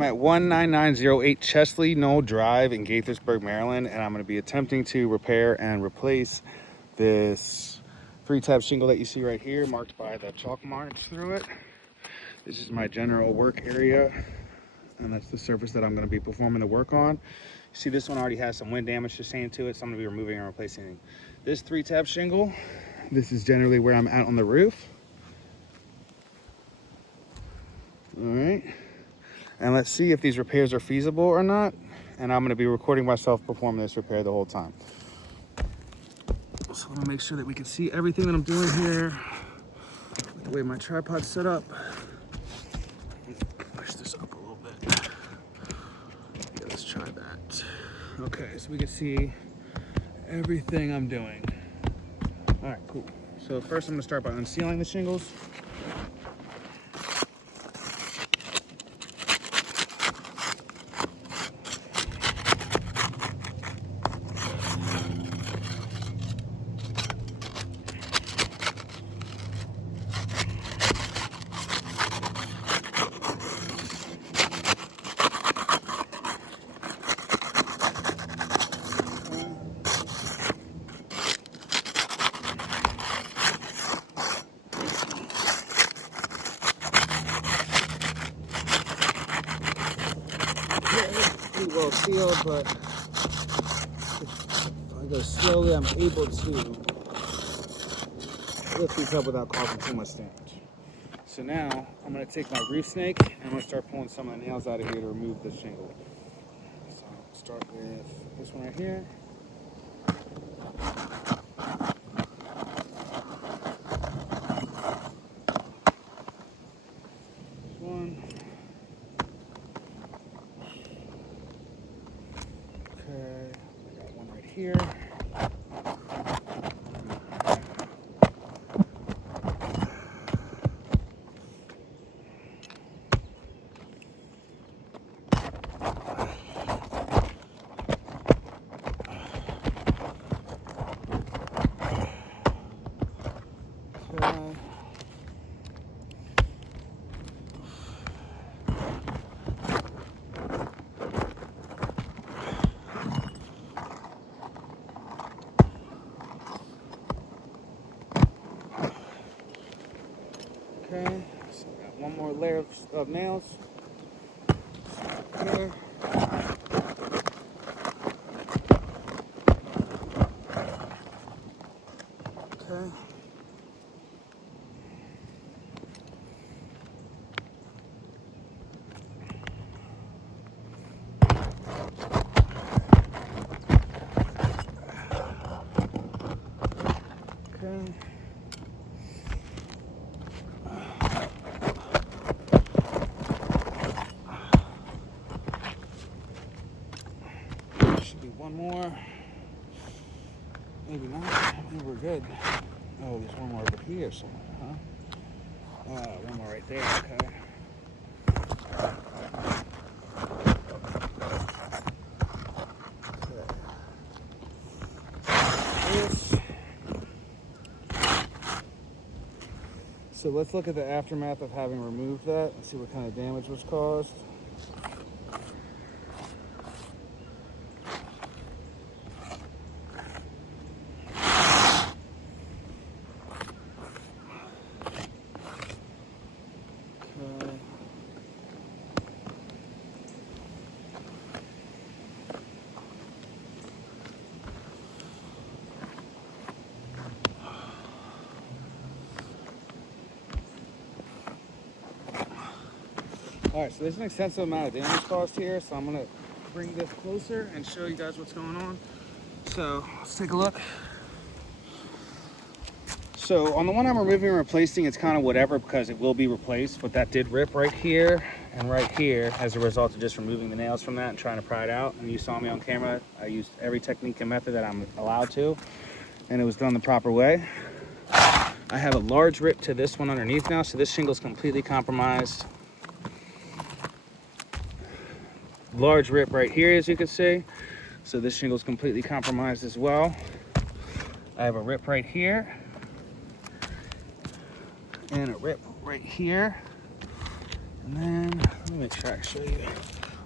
I'm at 19908 Chesley Knoll Drive in Gaithersburg, Maryland, and I'm going to be attempting to repair and replace this 3-tab shingle that you see right here, marked by the chalk marks through it. This is my general work area, and that's the surface that I'm going to be performing the work on. You see, this one already has some wind damage sustained to it, so I'm going to be removing and replacing this 3-tab shingle. This is generally where I'm at on the roof. All right. And let's see if these repairs are feasible or not. And I'm going to be recording myself performing this repair the whole time. So I'm going to make sure that we can see everything that I'm doing here. With the way my tripod's set up. Push this up a little bit. Yeah, let's try that. Okay, so we can see everything I'm doing. All right, cool. So first I'm going to start by unsealing the shingles. Pretty well sealed, but if I go slowly, I'm able to lift these up without causing too much damage. So now I'm going to take my roof snake and I'm going to start pulling some of the nails out of here to remove the shingle. So I'll start with this one right here. This one. Okay, I got one right here. Okay, so I got one more layer of nails. Here. Okay. Okay. Should be one more. Maybe not. Maybe we're good. Oh, there's one more over here somewhere, huh? One more right there. Okay. So let's look at the aftermath of having removed that and see what kind of damage was caused. Okay. All right, so there's an extensive amount of damage caused here, so I'm gonna bring this closer and show you guys what's going on. So let's take a look. So on the one I'm removing and replacing, it's kind of whatever because it will be replaced, but that did rip right here and right here as a result of just removing the nails from that and trying to pry it out. And you saw me on camera, I used every technique and method that I'm allowed to, and it was done the proper way. I have a large rip to this one underneath now, so this shingle's completely compromised. Large rip right here, as you can see. So this shingle's completely compromised as well. I have a rip right here. And a rip right here. And then, let me make sure I show you.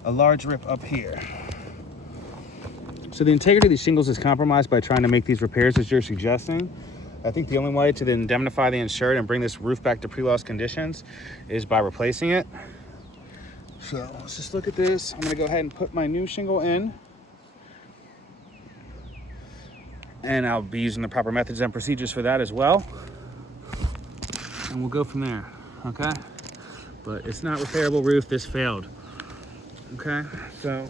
a large rip up here. So the integrity of these shingles is compromised by trying to make these repairs as you're suggesting. I think the only way to indemnify the insured and bring this roof back to pre-loss conditions is by replacing it. So let's just look at this. I'm gonna go ahead and put my new shingle in. And I'll be using the proper methods and procedures for that as well. And we'll go from there, okay? But it's not repairable roof, this failed. Okay, so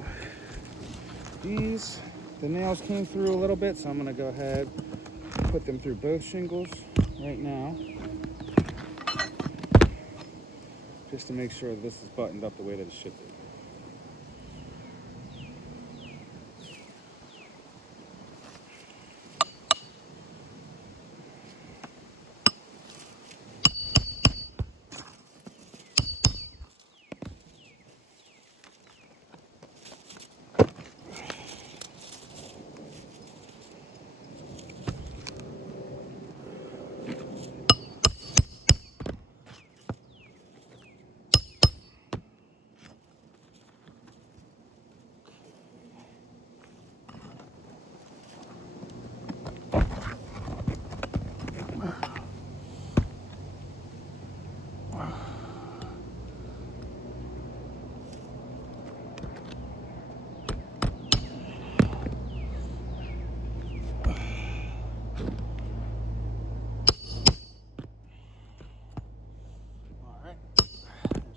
the nails came through a little bit, so I'm gonna go ahead and put them through both shingles right now. Just to make sure this is buttoned up the way that it should be.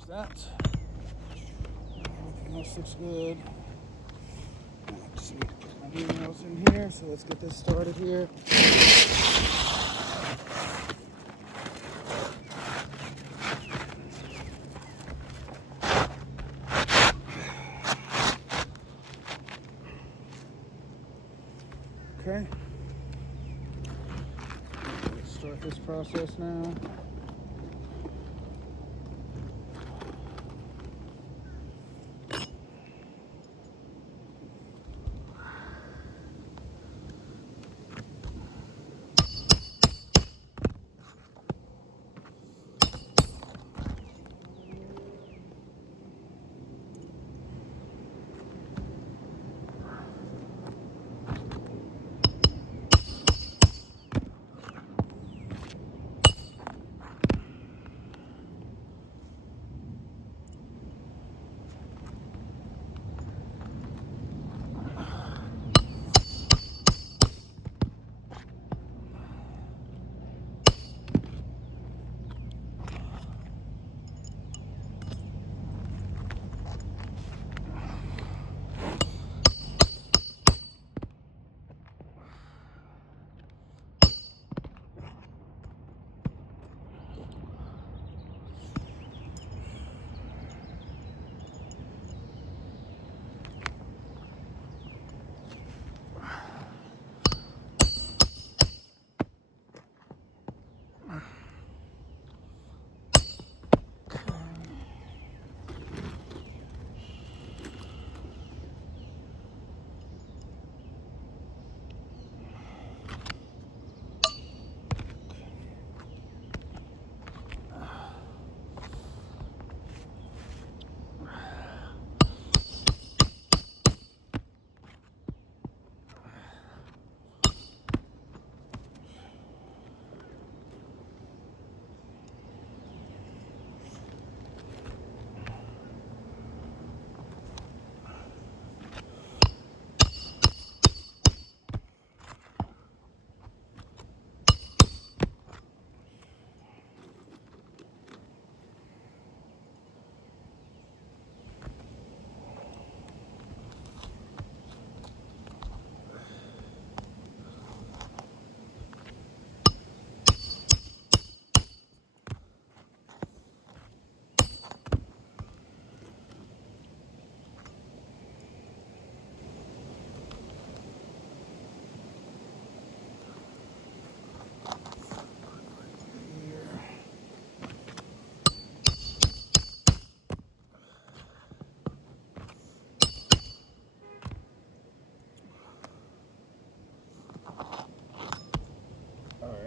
That. Everything else looks good. I just need to put my new nails in here, so let's get this started here. Okay. Let's start this process now.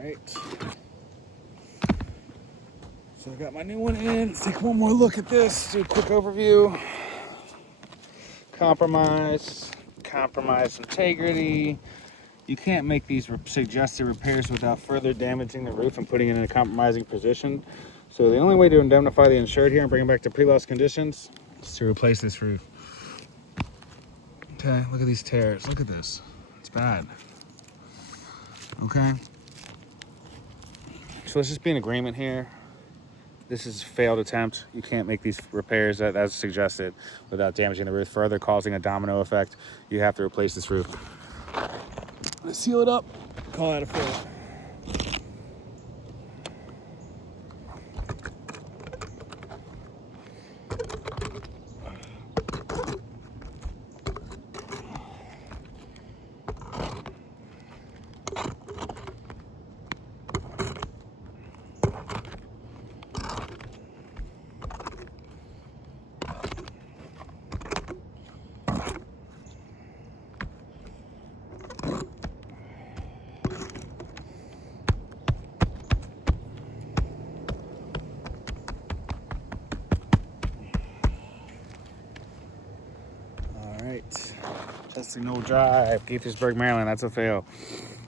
right. So I got my new one in. Let's take one more look at this, do a quick overview. compromise integrity. You can't make these suggested repairs without further damaging the roof and putting it in a compromising position. So the only way to indemnify the insured here and bring it back to pre-loss conditions is to replace this roof. Okay, look at these tears. Look at this. It's bad. Okay. So let's just be in agreement here. This is a failed attempt. You can't make these repairs as suggested without damaging the roof, further causing a domino effect. You have to replace this roof. Let's seal it up. Call that a fail. All right. Chesley Knoll Drive, Gaithersburg, Maryland. That's a fail.